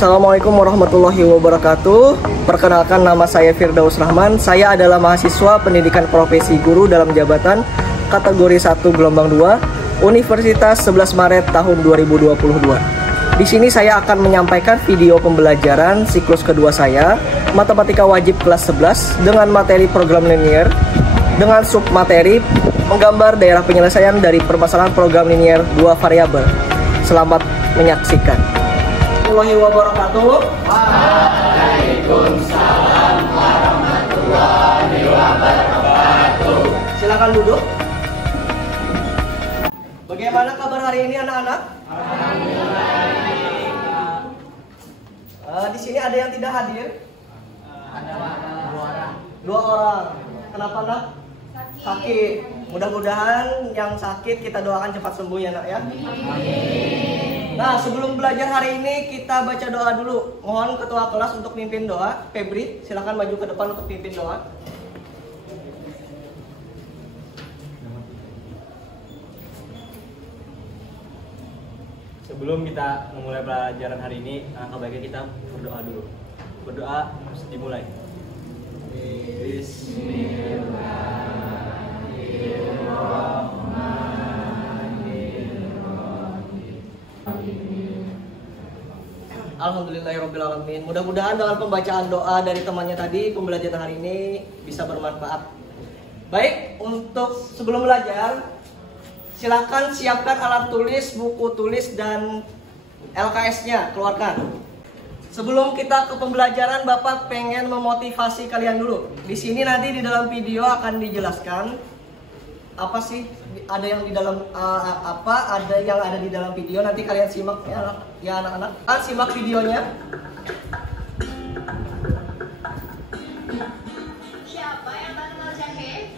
Assalamualaikum warahmatullahi wabarakatuh. Perkenalkan, nama saya Firdaus Rahman. Saya adalah mahasiswa pendidikan profesi guru dalam jabatan kategori 1 gelombang 2 Universitas 11 Maret tahun 2022. Di sini saya akan menyampaikan video pembelajaran siklus kedua saya, Matematika Wajib kelas 11 dengan materi program linier dengan submateri menggambar daerah penyelesaian dari permasalahan program linier 2 variabel. Selamat menyaksikan. Warahmatullahi wabarakatuh. Waalaikumsalam warahmatullahi wabarakatuh. Silakan duduk. Bagaimana kabar hari ini anak-anak? Di sini ada yang tidak hadir? Ada dua orang. Kenapa nak? Sakit. Mudah-mudahan yang sakit kita doakan cepat sembuh ya nak ya. Nah, sebelum belajar hari ini kita baca doa dulu. Mohon ketua kelas untuk pimpin doa. Febri, silakan maju ke depan untuk pimpin doa. Sebelum kita memulai pelajaran hari ini, alangkah baiknya kita berdoa dulu. Berdoa harus dimulai. Alhamdulillahirrahmanirrahim. Mudah-mudahan dengan pembacaan doa dari temannya tadi, pembelajaran hari ini bisa bermanfaat. Baik, untuk sebelum belajar, silakan siapkan alat tulis, buku tulis, dan LKS-nya, keluarkan. Sebelum kita ke pembelajaran, Bapak pengen memotivasi kalian dulu. Di sini nanti di dalam video akan dijelaskan apa sih ada yang di dalam ada yang ada di dalam video. Nanti kalian simak ya anak-anak. Simak videonya. Siapa yang tak kenal jahe?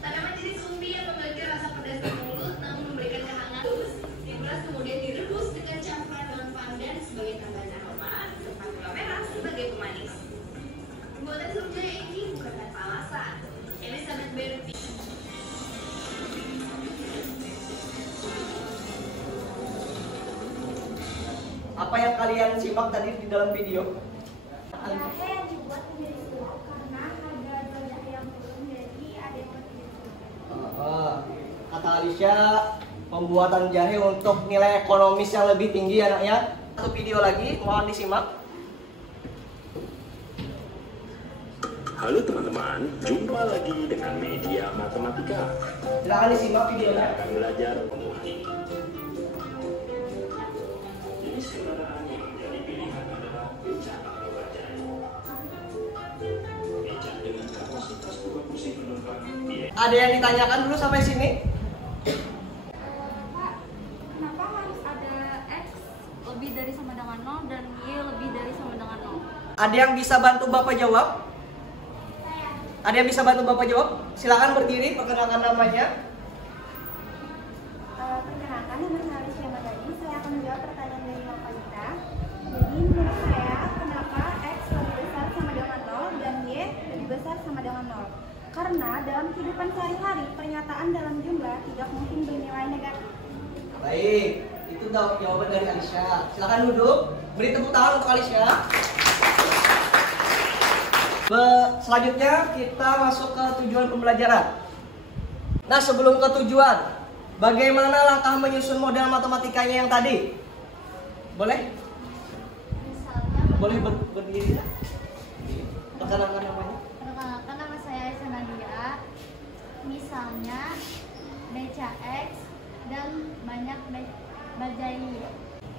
Tanaman jenis umbi yang memiliki rasa pedas di mulut namun memberikan kehangatan. Diperas kemudian direbus dengan campuran daun pandan sebagai tambahan aroma, serta gula merah sebagai pemanis. Pembuatan sup jahe ini bukan tanpa alasan. Elizabeth Berry. Apa yang kalian simak tadi di dalam video? Jahe yang dibuat menjadi sup karena harga jual jahe yang turun, jadi ada yang lebih Kata Alicia, pembuatan jahe untuk nilai ekonomis yang lebih tinggi anaknya. Satu video lagi, mohon disimak. Halo teman-teman, jumpa lagi dengan media matematika. Silakan disimak Kita videonya. akan belajar mengulangi. Jenis kendaraan yang menjadi pilihan adalah becak atau bajai. Becak dengan kapasitas 2 kursi penumpang. Ada yang ditanyakan dulu sampai sini? Pak, kenapa harus ada X lebih dari sama dengan 0 dan Y lebih dari sama dengan 0? Ada yang bisa bantu Bapak jawab? Ada yang bisa bantu Bapak jawab? Silakan berdiri, perkenalkan namanya. Perkenalkan, nama saya Alicia Madani. Saya akan menjawab pertanyaan dari Bapak Lita. Jadi menurut saya, kenapa X lebih besar sama dengan 0 dan Y lebih besar sama dengan 0? Karena dalam kehidupan sehari-hari, pernyataan dalam jumlah tidak mungkin bernilai negatif. Baik, itu jawaban dari Alicia. Silakan duduk, beri tepuk tangan untuk Alicia. Selanjutnya kita masuk ke tujuan pembelajaran. Nah, sebelum ke tujuan, bagaimana langkah menyusun model matematikanya yang tadi? Boleh? Misalnya, Boleh berdiri? Perkenalkan namanya. perkenalkan, nama saya Aisyah Nadia. Misalnya BCX dan banyak bajai.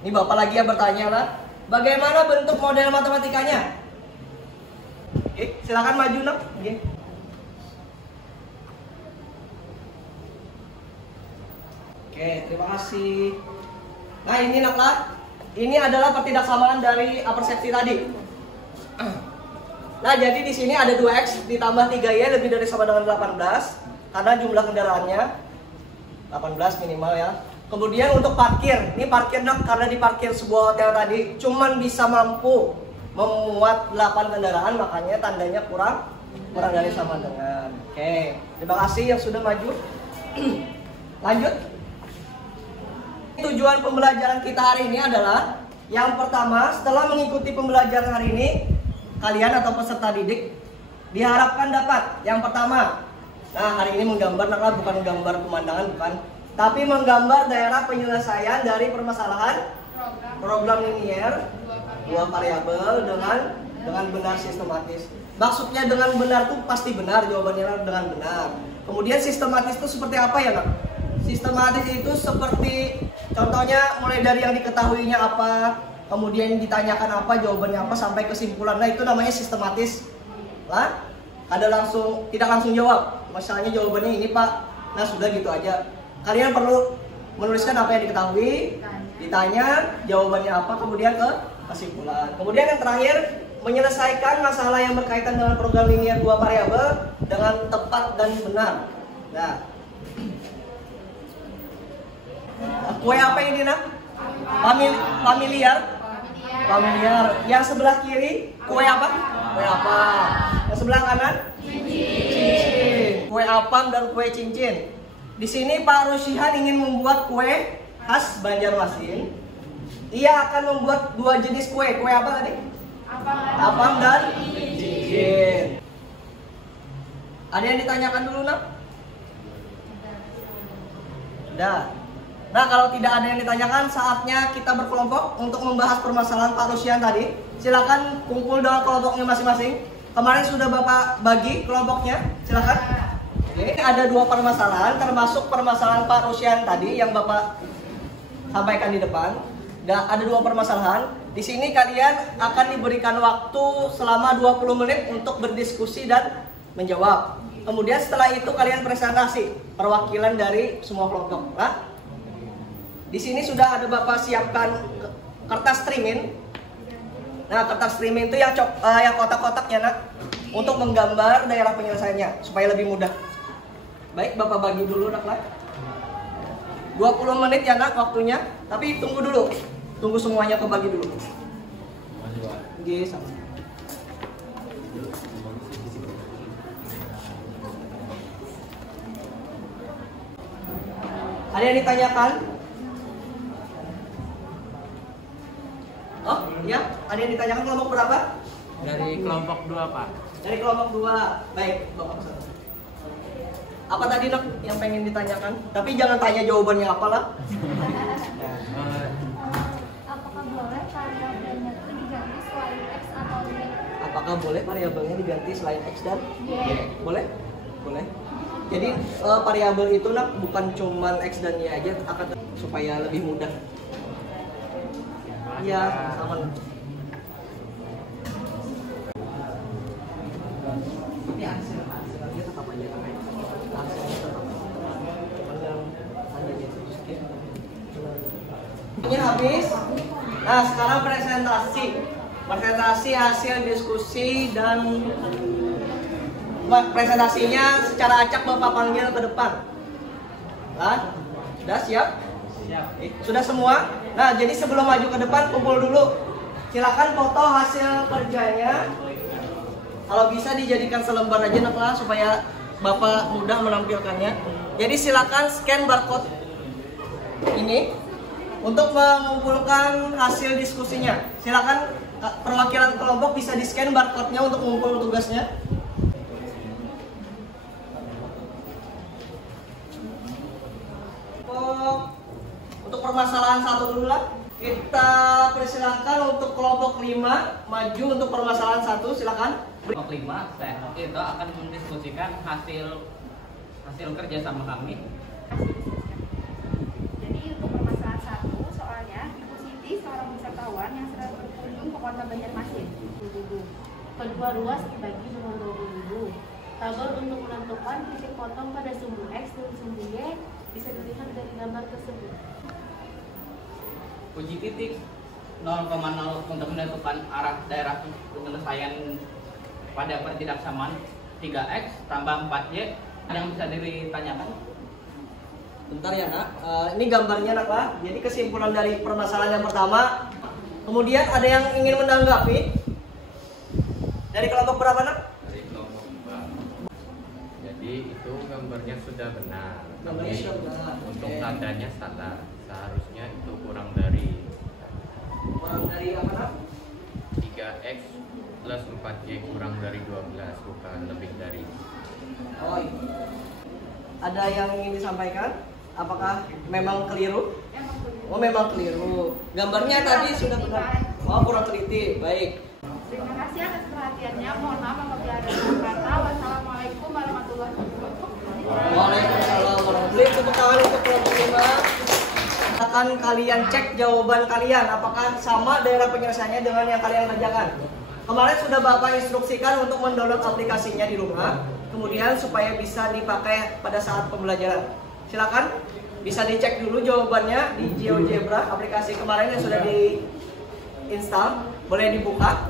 Ini Bapak lagi yang bertanya lah. Bagaimana bentuk model matematikanya? Oke, silakan maju nak. Oke. Oke, terima kasih. Nah, ini naklah. Ini adalah pertidaksamaan dari apersepsi tadi. Nah, jadi di sini ada 2x ditambah 3y lebih dari sama dengan 18 karena jumlah kendaraannya 18 minimal ya. Kemudian untuk parkir, ini parkir nak, karena di parkir sebuah hotel tadi cuman bisa mampu memuat 8 kendaraan, makanya tandanya kurang dari sama dengan. Oke, terima kasih yang sudah maju. Lanjut. Tujuan pembelajaran kita hari ini adalah Yang pertama, setelah mengikuti pembelajaran hari ini, kalian atau peserta didik diharapkan dapat yang pertama. Nah, hari ini menggambar, nah, bukan gambar pemandangan, bukan, tapi menggambar daerah penyelesaian dari permasalahan program linier dua variabel dengan benar sistematis. Maksudnya dengan benar tuh pasti benar, jawabannya dengan benar. Kemudian sistematis itu seperti apa ya, Nak? Sistematis itu seperti contohnya mulai dari yang diketahuinya apa, kemudian ditanyakan apa, jawabannya apa sampai kesimpulan. Nah, itu namanya sistematis. Lah, tidak langsung jawab. Misalnya jawabannya ini, Pak. Nah, sudah gitu aja. Kalian perlu menuliskan apa yang diketahui, ditanya jawabannya apa, kemudian ke kesimpulan. Kemudian yang terakhir, menyelesaikan masalah yang berkaitan dengan program linier dua variabel dengan tepat dan benar. Nah, kue apa ini, Nak? Familiar. Yang sebelah kiri kue apa? Kue apa? Yang sebelah kanan? Cincin. Kue apam dan kue cincin. Di sini Pak Rusyihan ingin membuat kue khas Banjarmasin. Ia akan membuat dua jenis kue. Kue apa tadi? Apam dan cincin. Ada yang ditanyakan dulu, Nak? Sudah. Nah, kalau tidak ada yang ditanyakan, saatnya kita berkelompok untuk membahas permasalahan Pak Rusyihan tadi. Silakan kumpul dengan kelompoknya masing-masing. Kemarin sudah Bapak bagi kelompoknya. Silakan. Oke, ada dua permasalahan, termasuk permasalahan Pak Rusyihan tadi yang Bapak sampaikan di depan. Dan ada dua permasalahan. Di sini kalian akan diberikan waktu selama 20 menit untuk berdiskusi dan menjawab. Kemudian setelah itu kalian presentasi perwakilan dari semua kelompok. Nah, di sini sudah ada Bapak siapkan kertas streaming. Nah, kertas streaming itu yang kotak-kotaknya, Nak, untuk menggambar daerah penyelesaiannya supaya lebih mudah. Baik, Bapak bagi dulu, Nak, lah. 20 menit ya, Nak, waktunya. Tapi tunggu dulu. Tunggu semuanya kebagi dulu. Oke, sama. Ada yang ditanyakan? Oh, ya. Ada yang ditanyakan kelompok berapa? Dari kelompok 2, Pak. Dari kelompok 2. Baik, Bapak peserta. Apa tadi, Nak, yang pengen ditanyakan? Tapi jangan tanya jawabannya apalah. Apakah boleh variabelnya itu diganti selain X atau Y? Apakah boleh variabelnya diganti selain X dan Y? Boleh? Boleh. Jadi variabel itu, Nak, bukan cuman X dan Y aja, akan supaya lebih mudah. Iya, sama. Ini hasilnya tetap aja. Ini habis. Nah, sekarang presentasi hasil diskusi dan presentasinya secara acak Bapak panggil ke depan. Nah, sudah siap? Siap. Sudah semua? Nah, jadi sebelum maju ke depan kumpul dulu. Silakan foto hasil kerjanya. Kalau bisa dijadikan selembar aja, Nak, lah, supaya Bapak mudah menampilkannya. Jadi silakan scan barcode ini untuk mengumpulkan hasil diskusinya. Silakan perwakilan kelompok bisa di scan barcode-nya untuk mengumpul tugasnya. Untuk permasalahan 1 dulu lah. Kita persilakan untuk kelompok 5 maju untuk permasalahan 1, silakan. Kelompok 5 itu akan mendiskusikan hasil kerja sama kami. Jadi untuk permasalahan 1 soalnya Ibu Siti seorang wisatawan yang sedang berkunjung ke kota Banjarmasin. Kedua ruas dibagi dengan 20.000. Tabel untuk menentukan titik potong pada sumbu X dan sumbu Y bisa dilihat dari gambar tersebut. Uji titik 0,0 untuk menentukan arah daerah penyelesaian pada pertidaksamaan 3X tambah 4Y. Ada yang bisa ditanyakan? Bentar ya, Nak. Ini gambarnya, Nak, lah. Jadi kesimpulan dari permasalahan yang pertama. Kemudian ada yang ingin menanggapi? Dari kelompok berapa, Nak? Dari kelompok 4. Jadi itu gambarnya sudah benar. Gambarnya sudah benar. Untuk Oke. tandanya salah. Seharusnya itu kurang dari. Kurang Dari apa nak? 3x plus 4y kurang dari 12, bukan lebih dari. Oh, iya. Ada yang ingin disampaikan? Apakah memang keliru? Oh, memang keliru. Gambarnya tadi sudah benar. Oh, kurang teliti. Baik. Terima kasih atas perhatiannya. Mohon maaf apabila ada salah kata. Wassalamualaikum warahmatullahi wabarakatuh. Waalaikumsalam warahmatullahi wabarakatuh. Tepuk tangan untuk kelompok 5. Akan kalian cek jawaban kalian. Apakah sama daerah penyelesaiannya dengan yang kalian kerjakan? Kemarin sudah Bapak instruksikan untuk mendownload aplikasinya di rumah. Kemudian supaya bisa dipakai pada saat pembelajaran. Silakan bisa dicek dulu jawabannya di GeoGebra, aplikasi kemarin yang sudah diinstal, boleh dibuka.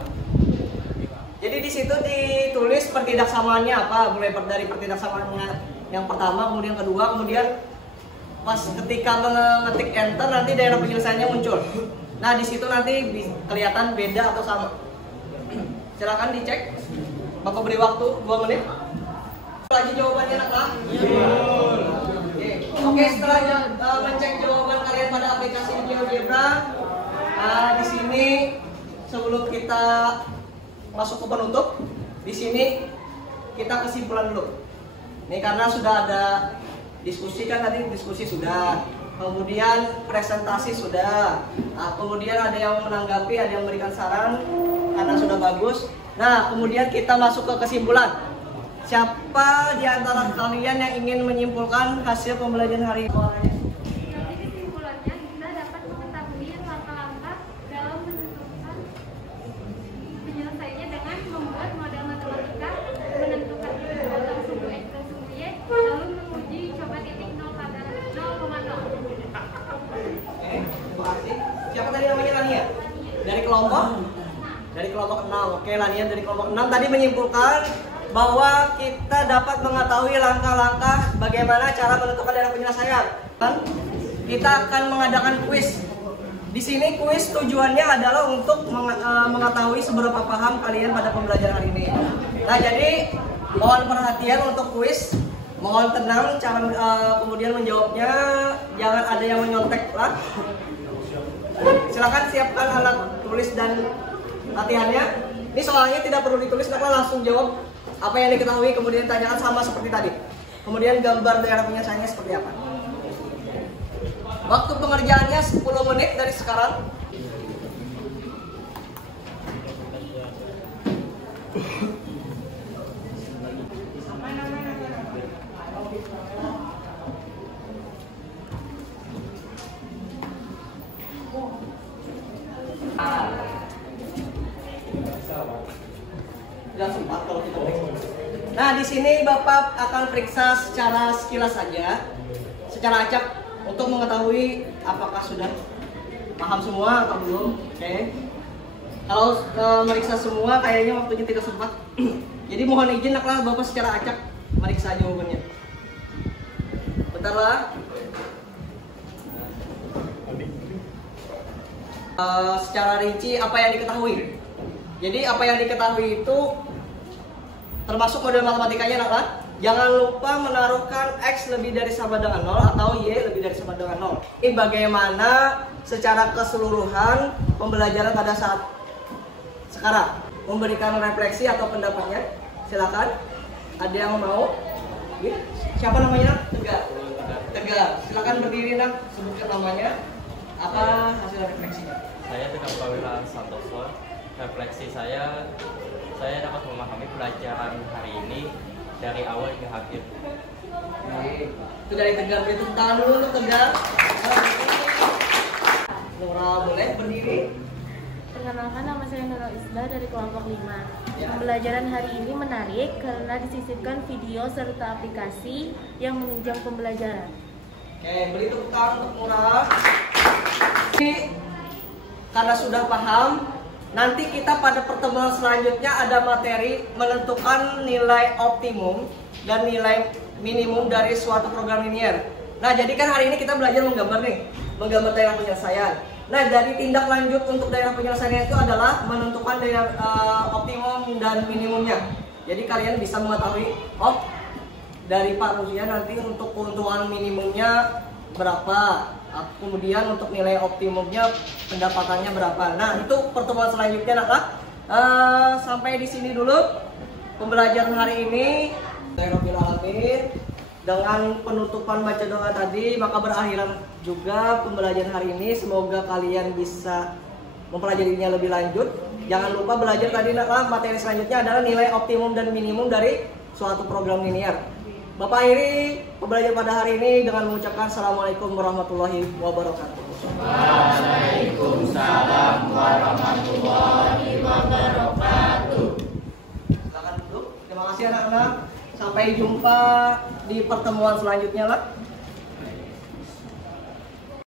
Jadi di situ ditulis pertidaksamaannya apa, mulai dari pertidaksamaannya yang pertama, kemudian kedua, kemudian pas ketika mengetik enter nanti daerah penyelesaiannya muncul. Nah di situ nanti kelihatan beda atau sama. Silakan dicek. Bapak beri waktu 2 menit. Lagi jawabannya nak lah. Oke, setelah mencek jawaban kalian pada aplikasi GeoGebra, di sini sebelum kita masuk ke penutup, di sini kita kesimpulan dulu. Ini karena sudah ada diskusi kan tadi, diskusi sudah, kemudian presentasi sudah, kemudian ada yang menanggapi, ada yang memberikan saran karena sudah bagus. Nah, kemudian kita masuk ke kesimpulan. Siapa di antara kalian yang ingin menyimpulkan hasil pembelajaran hari ini? Jadi kesimpulannya kita dapat mengetahui langkah-langkah dalam menentukan penyelesaiannya dengan membuat model matematika, menentukan titik potong sumbu X dan sumbu Y, lalu menguji coba titik 0 pada 0,0. Oke, terima kasih. Siapa tadi namanya Lania? Dari kelompok? Dari kelompok 6. Oke, Lania dari kelompok 6 tadi menyimpulkan bahwa kita dapat mengetahui langkah-langkah bagaimana cara menentukan daerah penyelesaian. Kita akan mengadakan kuis. Di sini kuis tujuannya adalah untuk mengetahui seberapa paham kalian pada pembelajaran hari ini. Nah, jadi mohon perhatian untuk kuis. Mohon tenang cara kemudian menjawabnya, jangan ada yang menyontek lah. Silakan siapkan alat tulis dan latihannya. Ini soalnya tidak perlu ditulis, maka langsung jawab apa yang diketahui, kemudian tanyakan sama seperti tadi. Kemudian gambar daerah penyelesaiannya seperti apa. Waktu pengerjaannya 10 menit dari sekarang. Nah, di sini Bapak akan periksa secara sekilas saja, secara acak untuk mengetahui apakah sudah paham semua atau belum. Oke. Kalau meriksa semua kayaknya waktunya tidak sempat. Jadi mohon izin naklah Bapak secara acak meriksa jawabannya. Bentar lah. Secara rinci apa yang diketahui. Jadi apa yang diketahui itu termasuk model matematikanya naklah. Jangan lupa menaruhkan X lebih dari sama dengan 0 atau Y lebih dari sama dengan 0. Ini bagaimana secara keseluruhan pembelajaran pada saat sekarang. Memberikan refleksi atau pendapatnya. Silakan. Ada yang mau? Siapa namanya? Tegar. Silakan berdiri nak, sebutkan namanya. Apa hasil refleksinya? Saya Tegar Prawira Santoso. Refleksi saya dapat memahami pelajaran hari ini dari awal hingga akhir. Itu dari Tegar, beri tepuk tangan dulu untuk Tegar. Nora, boleh berdiri? Perkenalkan, nama saya Nora Isla dari kelompok 5. Pembelajaran hari ini menarik karena disisipkan video serta aplikasi yang menunjang pembelajaran. Oke, beri tepuk tangan untuk Nora. Karena sudah paham, nanti kita pada pertemuan selanjutnya ada materi menentukan nilai optimum dan nilai minimum dari suatu program linear. Nah, jadi kan hari ini kita belajar menggambar daerah penyelesaian. Nah, dari tindak lanjut untuk daerah penyelesaian itu adalah menentukan daerah optimum dan minimumnya. Jadi kalian bisa mengetahui, dari Pak Rusia nanti untuk keuntungan minimumnya berapa, Kemudian untuk nilai optimumnya pendapatannya berapa. Nah, itu pertemuan selanjutnya nak. Sampai di sini dulu pembelajaran hari ini. Alamin. Dengan penutupan baca doa tadi, maka berakhiran juga pembelajaran hari ini. Semoga kalian bisa mempelajarinya lebih lanjut. Jangan lupa belajar tadi materi selanjutnya adalah nilai optimum dan minimum dari suatu program linear. Bapak akhiri pembelajaran pada hari ini dengan mengucapkan Assalamualaikum warahmatullahi wabarakatuh. Waalaikumsalam warahmatullahi wabarakatuh. Silakan duduk. Terima kasih anak-anak. Sampai jumpa di pertemuan selanjutnya lah.